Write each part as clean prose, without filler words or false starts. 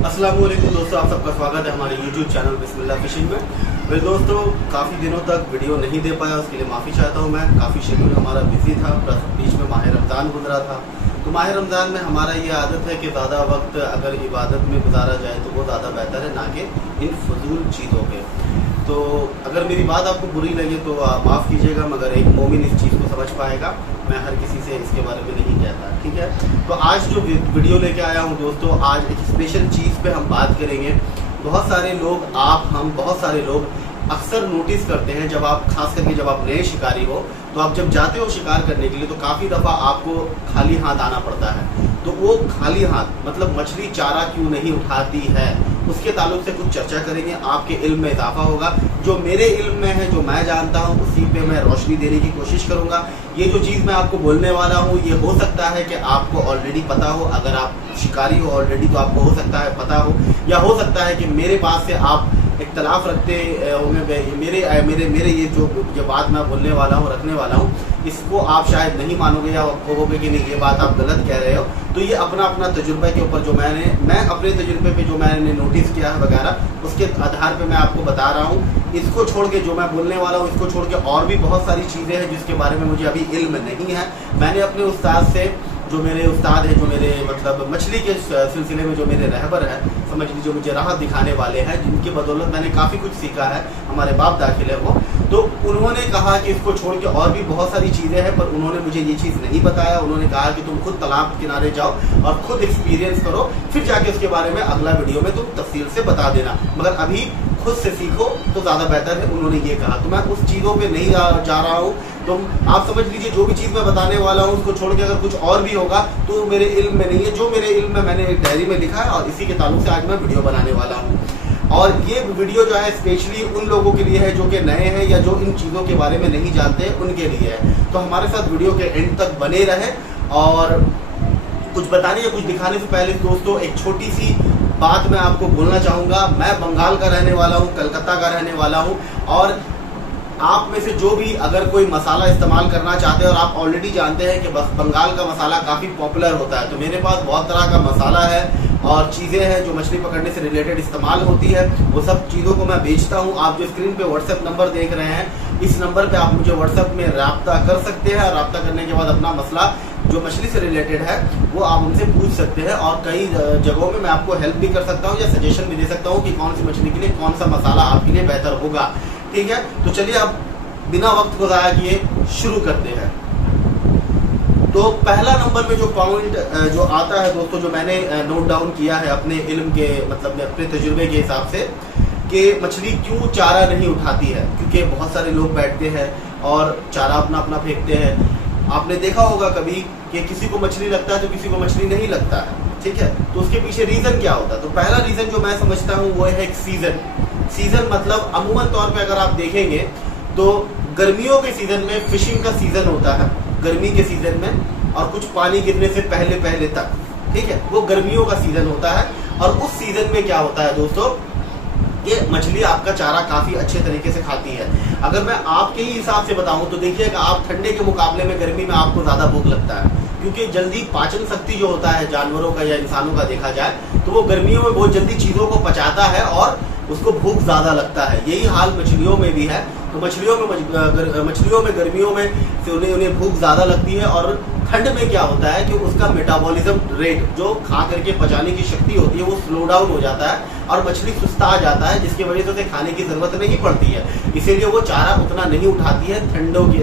अस्सलाम वालेकुम दोस्तों, आप सबका स्वागत है हमारे YouTube चैनल बिस्मिल्लाह फिशिंग में। मेरे दोस्तों, काफ़ी दिनों तक वीडियो नहीं दे पाया, उसके लिए माफ़ी चाहता हूँ मैं। काफ़ी शेड्यूल हमारा बिजी था, प्लस बीच में माह रमज़ान गुजरा था। तो माह रमज़ान में हमारा ये आदत है कि ज़्यादा वक्त अगर इबादत में गुजारा जाए तो वो ज़्यादा बेहतर है, ना कि इन फजूल चीज़ों पे। तो अगर मेरी बात आपको बुरी लगे तो आप माफ़ कीजिएगा, मगर एक मोमिन इस चीज़ को समझ पाएगा। मैं हर किसी से इसके बारे में नहीं कहता, ठीक है। तो आज जो वीडियो लेके आया हूँ दोस्तों, आज एक स्पेशल चीज़ पे हम बात करेंगे। बहुत सारे लोग, बहुत सारे लोग अक्सर नोटिस करते हैं, जब आप खास करके जब आप नए शिकारी हो, तो आप जब जाते हो शिकार करने के लिए तो काफ़ी दफ़ा आपको खाली हाथ आना पड़ता है। तो वो खाली हाथ मतलब मछली चारा क्यों नहीं उठाती है, उसके ताल्लुक से कुछ चर्चा करेंगे। आपके इल्म में इजाफा होगा। जो मेरे इल्म में है, जो मैं जानता हूँ, उसी पे मैं रोशनी देने की कोशिश करूँगा। ये जो चीज़ मैं आपको बोलने वाला हूँ, ये हो सकता है कि आपको ऑलरेडी पता हो। अगर आप शिकारी हो ऑलरेडी तो आपको हो सकता है पता हो, या हो सकता है कि मेरे पास से आप इख्तलाफ रखते होंगे। मेरे ये जो बात मैं बोलने वाला हूँ, रखने वाला हूँ, इसको आप शायद नहीं मानोगे या कहोगे कि नहीं, ये बात आप गलत कह रहे हो। तो ये अपना तजुर्बे के ऊपर जो मैं अपने तजुर्बे पे जो मैंने नोटिस किया है वगैरह, उसके आधार पे मैं आपको बता रहा हूँ। इसको छोड़ के जो मैं बोलने वाला हूँ, इसको छोड़ के और भी बहुत सारी चीज़ें हैं जिसके बारे में मुझे अभी इल्म नहीं है। मैंने अपने उस्ताद से, जो मेरे उस्ताद हैं, जो मेरे मतलब मछली के सिलसिले में जो मेरे रहबर हैं, समझ लीजिए, जो मुझे राह दिखाने वाले हैं, जिनकी बदौलत मैंने काफ़ी कुछ सीखा है, हमारे बाप दाखिल है वो। तो उन्होंने कहा कि इसको छोड़ के और भी बहुत सारी चीज़ें हैं, पर उन्होंने मुझे ये चीज़ नहीं बताया। उन्होंने कहा कि तुम खुद तालाब किनारे जाओ और खुद एक्सपीरियंस करो, फिर जाके उसके बारे में अगला वीडियो में तुम तफसील से बता देना, मगर अभी खुद से सीखो तो ज़्यादा बेहतर है, उन्होंने ये कहा। तो मैं उस चीज़ों पे नहीं जा रहा हूँ। तो आप समझ लीजिए, जो भी चीज़ मैं बताने वाला हूँ, उसको छोड़ के अगर कुछ और भी होगा तो मेरे इल्म में नहीं है। जो मेरे इल्म में मैंने एक डायरी में लिखा है और इसी के ताल्लुक से आज मैं वीडियो बनाने वाला हूँ। और ये वीडियो जो है स्पेशली उन लोगों के लिए है जो कि नए हैं या जो इन चीज़ों के बारे में नहीं जानते, उनके लिए है। तो हमारे साथ वीडियो के एंड तक बने रहे। और कुछ बताने या कुछ दिखाने से पहले दोस्तों, एक छोटी सी बात मैं आपको बोलना चाहूँगा। मैं बंगाल का रहने वाला हूँ, कलकत्ता का रहने वाला हूँ। और आप में से जो भी अगर कोई मसाला इस्तेमाल करना चाहते हैं, और आप ऑलरेडी जानते हैं कि बंगाल का मसाला काफ़ी पॉपुलर होता है, तो मेरे पास बहुत तरह का मसाला है और चीज़ें हैं जो मछली पकड़ने से रिलेटेड इस्तेमाल होती है। वो सब चीज़ों को मैं बेचता हूँ। आप जो स्क्रीन पे व्हाट्सएप नंबर देख रहे हैं, इस नंबर पे आप मुझे व्हाट्सएप में रब्ता कर सकते हैं। और रब्ता करने के बाद अपना मसला जो मछली से रिलेटेड है वो आप उनसे पूछ सकते हैं। और कई जगहों में मैं आपको हेल्प भी कर सकता हूँ या सजेशन भी दे सकता हूँ कि कौन सी मछली के लिए कौन सा मसाला आपके लिए बेहतर होगा, ठीक है। तो चलिए अब बिना वक्त को ज़ाया किए शुरू करते हैं। तो पहला नंबर में जो पॉइंट जो आता है दोस्तों, जो मैंने नोट डाउन किया है अपने इल्म के मतलब अपने तजुर्बे के हिसाब से, कि मछली क्यों चारा नहीं उठाती है। क्योंकि बहुत सारे लोग बैठते हैं और चारा अपना अपना फेंकते हैं। आपने देखा होगा कभी कि किसी को मछली लगता है तो किसी को मछली नहीं लगता है, ठीक है। तो उसके पीछे रीज़न क्या होता है? तो पहला रीज़न जो मैं समझता हूँ वो है एक सीज़न मतलब अमूमन तौर पे अगर आप देखेंगे तो गर्मियों के सीज़न में फिशिंग का सीज़न होता है, गर्मी के सीज़न में, और कुछ पानी गिरने से पहले तक, ठीक है, वो गर्मियों का सीज़न होता है। और उस सीज़न में क्या होता है दोस्तों, ये मछली आपका चारा काफ़ी अच्छे तरीके से खाती है। अगर मैं आपके ही हिसाब से बताऊं तो देखिएगा, आप ठंडे के मुकाबले में गर्मी में आपको ज़्यादा भूख लगता है, क्योंकि जल्दी पाचन शक्ति जो होता है जानवरों का या इंसानों का देखा जाए तो वो गर्मियों में बहुत जल्दी चीज़ों को पचाता है और उसको भूख ज़्यादा लगता है। यही हाल मछलियों में भी है। तो मछलियों में गर्मियों में से उन्हें भूख ज़्यादा लगती है। और ठंड में क्या होता है कि उसका मेटाबॉलिज्म रेट, जो खा करके पचाने की शक्ति होती है, वो स्लो डाउन हो जाता है और मछली सुस्ता जाता है, जिसकी वजह से उसे खाने की ज़रूरत नहीं पड़ती है। इसीलिए वो चारा उतना नहीं उठाती है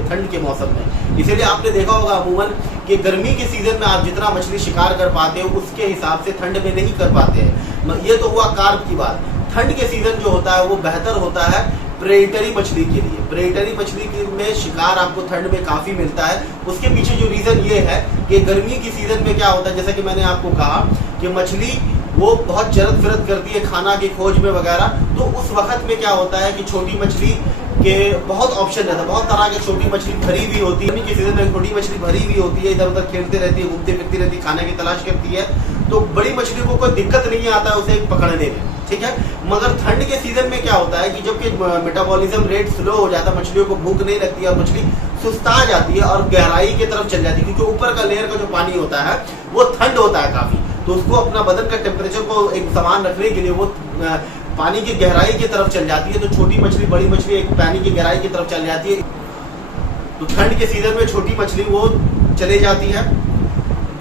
ठंड के मौसम में। इसीलिए आपने देखा होगा अमूमन कि गर्मी के सीज़न में आप जितना मछली शिकार कर पाते हो उसके हिसाब से ठंड में नहीं कर पाते हैं। ये तो हुआ कार्ब की बात। ठंड के सीज़न जो होता है वो बेहतर होता है प्रेडेटरी मछली के लिए। प्रेडेटरी मछली में शिकार आपको ठंड में काफ़ी मिलता है। उसके पीछे जो रीज़न ये है कि गर्मी की सीज़न में क्या होता है, जैसा कि मैंने आपको कहा कि मछली वो बहुत चरत फिरत करती है खाना की खोज में वगैरह। तो उस वक्त में क्या होता है कि छोटी मछली के बहुत ऑप्शन रहता है, बहुत तरह की छोटी मछली भरी भी होती है। गर्मी के सीज़न में छोटी मछली भरी भी होती है, इधर उधर खेलती रहती है, घूमती फिरती रहती है, खाने की तलाश करती है। तो बड़ी मछली को कोई दिक्कत नहीं आता है उसे पकड़ने में, ठीक है। मगर ठंड के सीजन में क्या होता है कि जबकि मेटाबॉलिज्म रेट स्लो हो जाता है, मछलियों को भूख नहीं लगती है और मछली सुस्ता जाती है और गहराई की तरफ चल जाती है, क्योंकि ऊपर का लेयर का जो पानी होता है वो ठंड होता है काफी। तो उसको अपना बदन का टेम्परेचर को एक समान रखने के लिए वो पानी की गहराई की तरफ चल जाती है। तो छोटी मछली बड़ी मछली एक पानी की गहराई की तरफ चल जाती है। तो ठंड के सीजन में छोटी मछली वो चले जाती है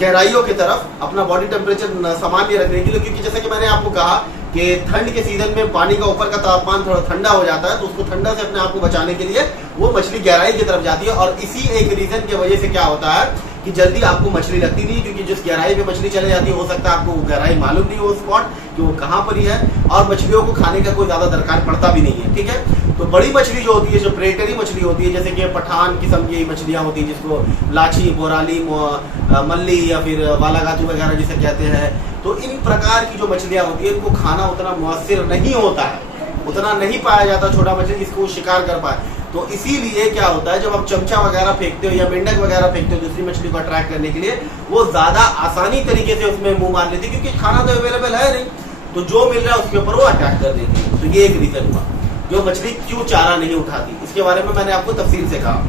गहराइयों की तरफ अपना बॉडी टेम्परेचर सामान्य रखने के लिए, क्योंकि जैसा कि मैंने आपको कहा कि ठंड के सीजन में पानी का ऊपर का तापमान थोड़ा ठंडा हो जाता है, तो उसको ठंडा से अपने आप को बचाने के लिए वो मछली गहराई की तरफ जाती है। और इसी एक रीजन की वजह से क्या होता है कि जल्दी आपको मछली लगती नहीं, क्योंकि जिस गहराई पे मछली चले जाती है हो सकता है आपको वो गहराई मालूम नहीं हो स्पॉट कि वो कहाँ पर ही है, और मछलियों को खाने का कोई ज्यादा दरकार पड़ता भी नहीं है। ठीक है, तो बड़ी मछली जो होती है, जो प्रेटरी मछली होती है, जैसे कि पठान किस्म की मछलियां होती है जिसको लाची, बोराली, मल्ली या फिर वालागातू वगैरह जिसे कहते हैं, तो इन प्रकार की जो मछलियां होती है इनको खाना उतना मुयस्सर नहीं होता है, उतना नहीं पाया जाता छोटा मछली जिसको शिकार कर पाए। तो इसीलिए क्या होता है, जब आप चमचा वगैरह फेंकते हो या मेंढक वगैरह फेंकते हो दूसरी मछली को अट्रैक्ट करने के लिए, वो ज्यादा आसानी तरीके से उसमें मुंह मार लेती है, क्योंकि खाना तो अवेलेबल है नहीं, तो जो मिल रहा है उसके ऊपर वो अटैक कर देती है। तो ये एक रीजन हुआ जो मछली क्यों चारा नहीं उठाती, इसके बारे में मैंने आपको तफसील से कहा।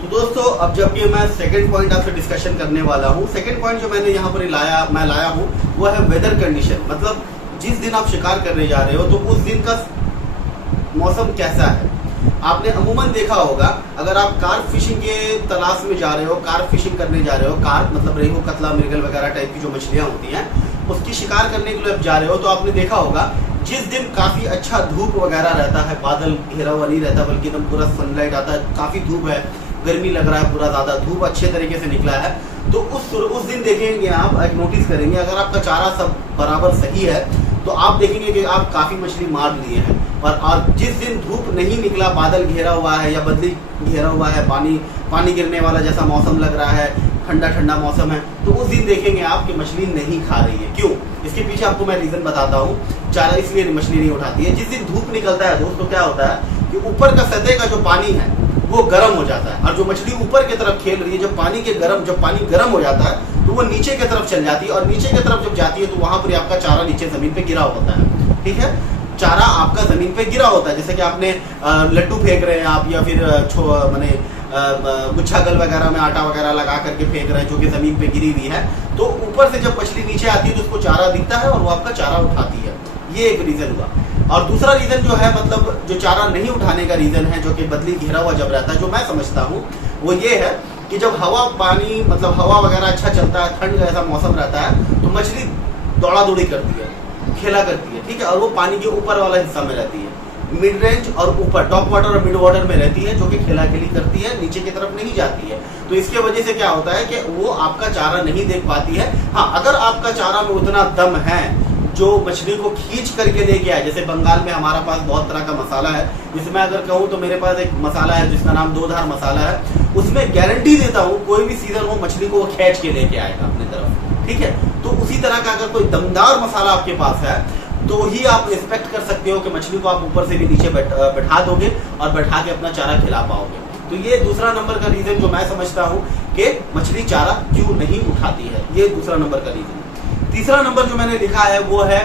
तो दोस्तों, अब जबकि मैं सेकंड पॉइंट आपसे डिस्कशन करने वाला हूँ, सेकंड पॉइंट जो मैंने यहाँ पर लाया हूँ वो है वेदर कंडीशन। मतलब जिस दिन आप शिकार करने जा रहे हो तो उस दिन का मौसम कैसा है। आपने अमूमन देखा होगा, अगर आप कार्प फिशिंग के तलाश में जा रहे हो, कार्प फिशिंग करने जा रहे हो, कार्प मतलब रेहू, कतला, मृगल वगैरह टाइप की जो मछलियां होती हैं उसकी शिकार करने के लिए आप जा रहे हो, तो आपने देखा होगा जिस दिन काफी अच्छा धूप वगैरह रहता है, बादल घेरा हुआ नहीं रहता बल्कि एकदम पूरा सनलाइट आता है, काफी धूप है, गर्मी लग रहा है, पूरा ज्यादा धूप अच्छे तरीके से निकला है, तो उस दिन देखेंगे आप, एक नोटिस करेंगे, अगर आपका चारा सब बराबर सही है तो आप देखेंगे कि आप काफी मछली मार लिए हैं। और जिस दिन धूप नहीं निकला, बादल घेरा हुआ है या बदली घेरा हुआ है, पानी गिरने वाला जैसा मौसम लग रहा है, ठंडा ठंडा मौसम है, तो उस दिन देखेंगे आप कि मछली नहीं खा रही है। क्यों? इसके पीछे आपको मैं रीजन बताता हूँ। चारा इसलिए मछली नहीं उठाती है, जिस दिन धूप निकलता है दोस्तों क्या होता है कि ऊपर का सतह का जो पानी है वो गर्म हो जाता है, और जो मछली ऊपर की तरफ खेल रही है, जब पानी गर्म हो जाता है तो वो नीचे की तरफ चल जाती है, और नीचे की तरफ जब जाती है तो वहां पर आपका चारा नीचे जमीन पे गिरा होता है। ठीक है, चारा आपका जमीन पे गिरा होता है, जैसे कि आपने लड्डू फेंक रहे हैं आप, या फिर गुच्छा गल वगैरह में आटा वगैरह लगा करके फेंक रहे हैं जो कि जमीन पे गिरी हुई है, तो ऊपर से जब मछली नीचे आती है तो उसको चारा दिखता है और वो आपका चारा उठाती है। ये एक रीजन हुआ। और दूसरा रीजन जो है, मतलब जो चारा नहीं उठाने का रीजन है, जो कि बदली घेरा हुआ जब रहता है, जो मैं समझता हूँ वो ये है कि जब हवा पानी मतलब हवा वगैरह अच्छा चलता है, ठंड का ऐसा मौसम रहता है, तो मछली दौड़ा दौड़ी करती है, खेला करती है। ठीक है, और वो पानी के ऊपर वाला हिस्सा में रहती है, मिड रेंज और ऊपर टॉप वाटर और मिड वाटर में रहती है, जो कि खेला खेली करती है, नीचे की तरफ नहीं जाती है। तो इसके वजह से क्या होता है कि वो आपका चारा नहीं देख पाती है। हाँ, अगर आपका चारा में उतना दम है जो मछली को खींच करके लेके आए, जैसे बंगाल में हमारा पास बहुत तरह का मसाला है, जिसमें अगर कहूँ तो मेरे पास एक मसाला है जिसका नाम दो धार मसाला है, उसमें गारंटी देता हूँ कोई भी सीजन हो मछली को वो खींच के लेके आएगा अपनी तरफ। ठीक है, तो उसी तरह का अगर कोई दमदार मसाला आपके पास है तो ही आप एक्सपेक्ट कर सकते हो कि मछली को आप ऊपर से भी नीचे बैठा दोगे और बैठा के अपना चारा खिला पाओगे। तो ये दूसरा नंबर का रीजन जो मैं समझता हूँ कि मछली चारा क्यों नहीं उठाती है, ये दूसरा नंबर का रीजन। तीसरा नंबर जो मैंने लिखा है वो है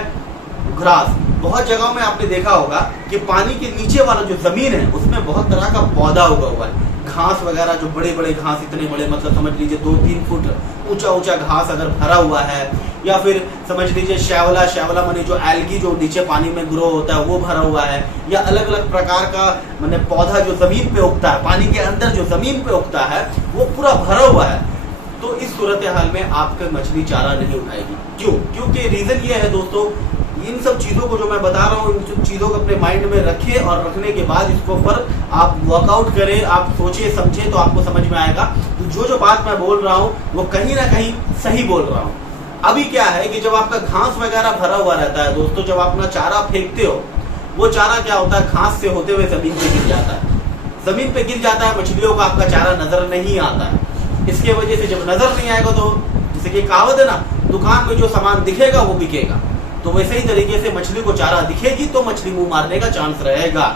ग्रास। बहुत जगहों में आपने देखा होगा कि पानी के नीचे वाला जो जमीन है उसमें बहुत तरह का पौधा उगा हुआ है, घास वगैरह, जो बड़े बड़े घास, इतने बड़े, मतलब समझ लीजिए 2-3 फुट ऊंचा घास अगर भरा हुआ है, या फिर समझ लीजिए शैवला माने जो एल्गी जो नीचे पानी में ग्रो होता है वो भरा हुआ है, या अलग अलग प्रकार का माने पौधा जो जमीन पे उगता है, पानी के अंदर जो जमीन पे उगता है वो पूरा भरा हुआ है, तो इस सूरत हाल में आपके मछली चारा नहीं उठाएगी। क्यों? क्योंकि रीजन ये है दोस्तों, इन सब चीजों को जो मैं बता रहा हूँ, इन सब चीजों को अपने माइंड में रखें, और रखने के बाद इसके ऊपर आप वर्कआउट करें, आप सोचे समझे, तो आपको समझ में आएगा कि जो बात मैं बोल रहा हूँ वो कहीं ना कहीं सही बोल रहा हूँ। अभी क्या है कि जब आपका घास वगैरह भरा हुआ रहता है दोस्तों, जब अपना चारा फेंकते हो, वो चारा क्या होता है, घास से होते हुए जमीन पे गिर जाता है, जमीन पे गिर जाता है, मछलियों को आपका चारा नजर नहीं आता है। इसके वजह से जब नजर नहीं आएगा तो जैसे कि कहावत है ना, दुकान में जो सामान दिखेगा वो बिकेगा, तो वैसे ही तरीके से मछली को चारा दिखेगी तो मछली मुंह मारने का चांस रहेगा।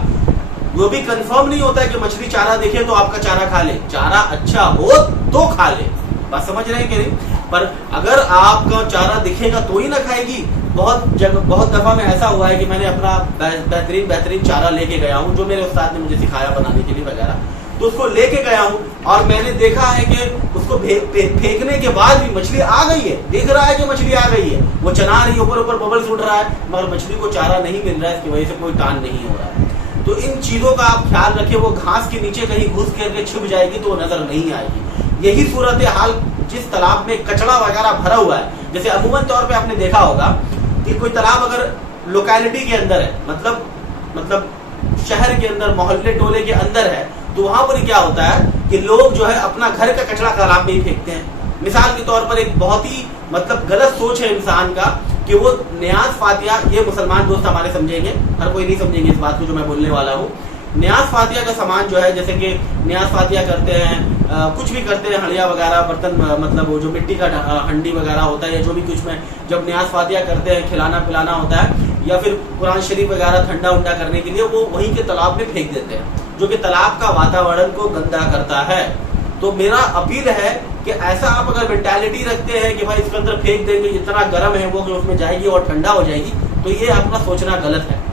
वो भी कंफर्म नहीं होता है कि मछली चारा दिखे तो आपका चारा खा ले, चारा अच्छा हो तो खा ले, बात समझ रहे हैं कि नहीं? पर अगर आपका चारा दिखेगा तो ही ना खाएगी। बहुत दफा में ऐसा हुआ है कि मैंने अपना बेहतरीन चारा लेके गया हूँ, जो मेरे उस्ताद ने मुझे सिखाया बनाने के लिए वगैरह, तो उसको लेके गया हूँ और मैंने देखा है कि उसको फेंकने के बाद भी मछली आ गई है, दिख रहा है कि मछली आ गई है, वो चना रही है, ऊपर ऊपर बबल्स उड़ रहा है, मगर मछली को चारा नहीं मिल रहा है, इसकी वजह से कोई टान नहीं हो रहा है। तो इन चीजों का आप ख्याल रखें, वो घास के नीचे कहीं घुस करके छिप जाएगी तो वो नजर नहीं आएगी। यही सूरत हाल जिस तालाब में कचड़ा वगैरह भरा हुआ है, जैसे अमूमन तौर पे आपने देखा होगा कि कोई तालाब अगर लोकेलिटी के अंदर है, मतलब शहर के अंदर, मोहल्ले टोले के अंदर है, तो वहां पर क्या होता है कि लोग जो है अपना घर का कचरा तालाब में ही फेंकते हैं। मिसाल के तौर पर एक बहुत ही गलत सोच है इंसान का कि वो न्याज फातिया, ये मुसलमान दोस्त हमारे समझेंगे, हर कोई नहीं समझेंगे इस बात को जो मैं बोलने वाला हूँ। न्याज फातिया का सामान जो है, जैसे कि न्याज फातिया करते हैं, कुछ भी करते हैं, हड़िया वगैरह, बर्तन, वो जो मिट्टी का हंडी वगैरह होता है या जो भी कुछ में जब न्याज फातिया करते हैं, खिलाना पिलाना होता है, या फिर कुरान शरीफ वगैरह ठंडा उंडा करने के लिए वो वहीं के तालाब में फेंक देते हैं, जो कि तालाब का वातावरण को गंदा करता है। तो मेरा अपील है कि ऐसा आप अगर मेंटालिटी रखते हैं कि भाई इसके अंदर फेंक देंगे, इतना गर्म है वो कि उसमें जाएगी और ठंडा हो जाएगी, तो ये आपका सोचना गलत है।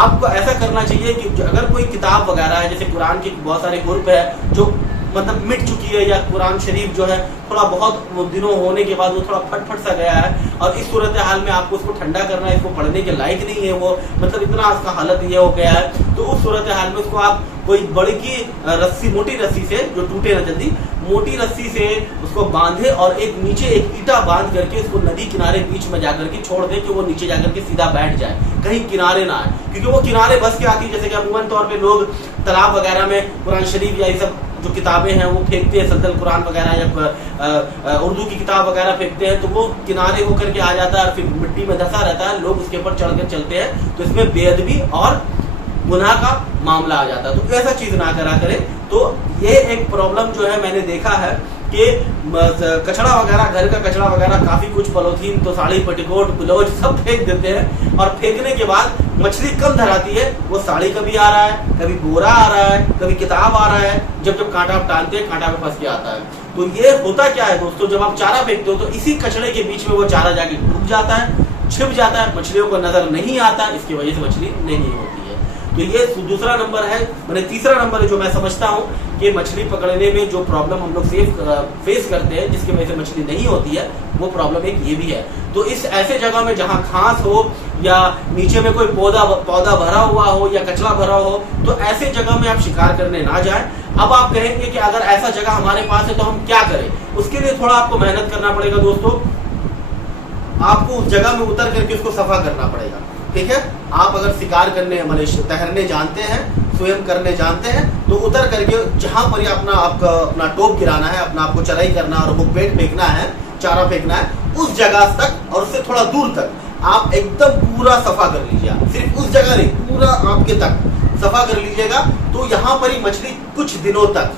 आपको ऐसा करना चाहिए कि अगर कोई किताब वगैरह है, जैसे कुरान के बहुत सारे ग्रुप है जो मिट चुकी है, या कुरान शरीफ जो है थोड़ा बहुत दिनों होने के बाद वो थोड़ा फट सा गया है, और इस सूरत हाल में आपको उसको ठंडा करना है, इसको पढ़ने के लायक नहीं है, वो इतना उसका हालत ये हो गया है, तो उस सूरत हाल में उसको आप कोई बड़ी की रस्सी, मोटी रस्सी से, जो टूटे ना जल्दी, मोटी रस्सी से उसको बांधे और एक नीचे एक ईटा बांध करके उसको नदी किनारे बीच में जाकर के छोड़ दे कि वो नीचे जाकर के सीधा बैठ जाए, कहीं किनारे ना आए, क्योंकि वो किनारे बस के आती है। जैसे कि अमूमन तौर पे लोग तालाब वगैरह में कुरान शरीफ या ये सब जो किताबें हैं वो फेंकते हैं, सदल कुरान वगैरह या उर्दू की किताब वगैरह फेंकते हैं, तो वो किनारे होकर के आ जाता है, फिर मिट्टी में धंसा रहता है, लोग उसके ऊपर चढ़ कर चलते हैं, तो इसमें बेअदबी और गुनाह का मामला आ जाता है। तो ऐसा चीज ना करा करें। तो ये एक प्रॉब्लम जो है मैंने देखा है कि कचरा वगैरह, घर का कचरा वगैरह, काफी कुछ पॉलिथीन तो साड़ी पेटीकोट ब्लाउज सब फेंक देते हैं, और फेंकने के बाद मछली कम धराती है, वो साड़ी कभी आ रहा है, कभी बोरा आ रहा है, कभी किताब आ रहा है, जब कांटा आप टानते हैं कांटा में फंस के आता है। तो ये होता क्या है दोस्तों, जब आप चारा फेंकते हो तो इसी कचरे के बीच में वो चारा जाके डूब जाता है, छिप जाता है, मछलियों को नजर नहीं आता, इसकी वजह से मछली नहीं होती है। तो ये दूसरा नंबर है। मैंने तीसरा नंबर जो मैं समझता हूँ कि मछली पकड़ने में जो प्रॉब्लम हम लोग फेस करते हैं, जिसकी वजह से मछली नहीं होती है, वो प्रॉब्लम एक ये भी है। तो इस ऐसे जगह में जहाँ घास हो या नीचे में कोई पौधा भरा हुआ हो या कचरा भरा हो, तो ऐसे जगह में आप शिकार करने ना जाएं। अब आप कहेंगे कि अगर ऐसा जगह हमारे पास है तो हम क्या करें, उसके लिए थोड़ा आपको मेहनत करना पड़ेगा दोस्तों। आपको उस जगह में उतर करके उसको सफा करना पड़ेगा, ठीक है। आप अगर शिकार करने, मतलब तैरने जानते हैं, स्वयं करने जानते हैं, तो उतर करके जहां पर अपना टोप गिराना है, अपना आपको चराई करना और वो पेट फेंकना है, चारा फेंकना है, उस जगह तक और उससे थोड़ा दूर तक आप एकदम पूरा सफा कर लीजिए। सिर्फ उस जगह नहीं, पूरा आपके तक सफा कर लीजिएगा। तो यहाँ पर ही मछली कुछ दिनों तक,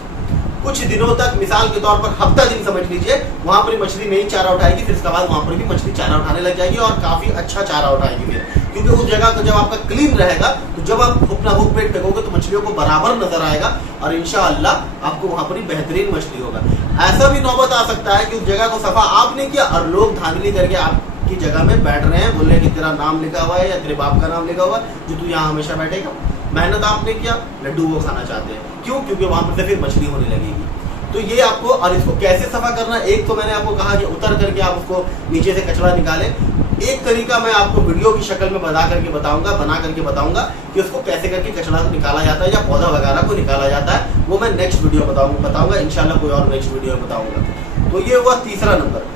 मिसाल के तौर पर हफ्ता दिन समझ लीजिए, वहां पर मछली नहीं चारा उठाएगी, फिर इसके बाद वहां पर भी मछली चारा उठाने लग जाएगी और काफी अच्छा चारा उठाएगी फिर, क्योंकि उस जगह तो जब आपका क्लीन रहेगा, तो जब आप अपना हुक पेट फेंकोगे तो मछलियों को बराबर नजर आएगा और इंशाअल्लाह आपको वहां पर ही बेहतरीन मछली होगा। ऐसा भी नौबत आ सकता है कि उस जगह को सफा आपने किया और लोग धांधली करके आपकी जगह में बैठ रहे हैं, बोल रहे कि तेरा नाम लिखा हुआ है या तेरे बाप का नाम लिखा हुआ है जो तू यहाँ हमेशा बैठेगा। मेहनत आपने किया, लड्डू वो खाना चाहते हैं, क्यों? क्योंकि वहां पर से फिर मछली होने लगेगी। तो ये आपको, और इसको कैसे सफा करना, एक तो मैंने आपको कहा कि उतर करके आप उसको नीचे से कचरा निकालें। एक तरीका मैं आपको वीडियो की शक्ल में बना करके बताऊंगा कि उसको कैसे करके कचरा को निकाला जाता है या पौधा वगैरह को निकाला जाता है, वो मैं नेक्स्ट वीडियो बताऊंगा इंशाल्लाह, कोई और नेक्स्ट वीडियो में बताऊंगा। तो ये हुआ तीसरा नंबर।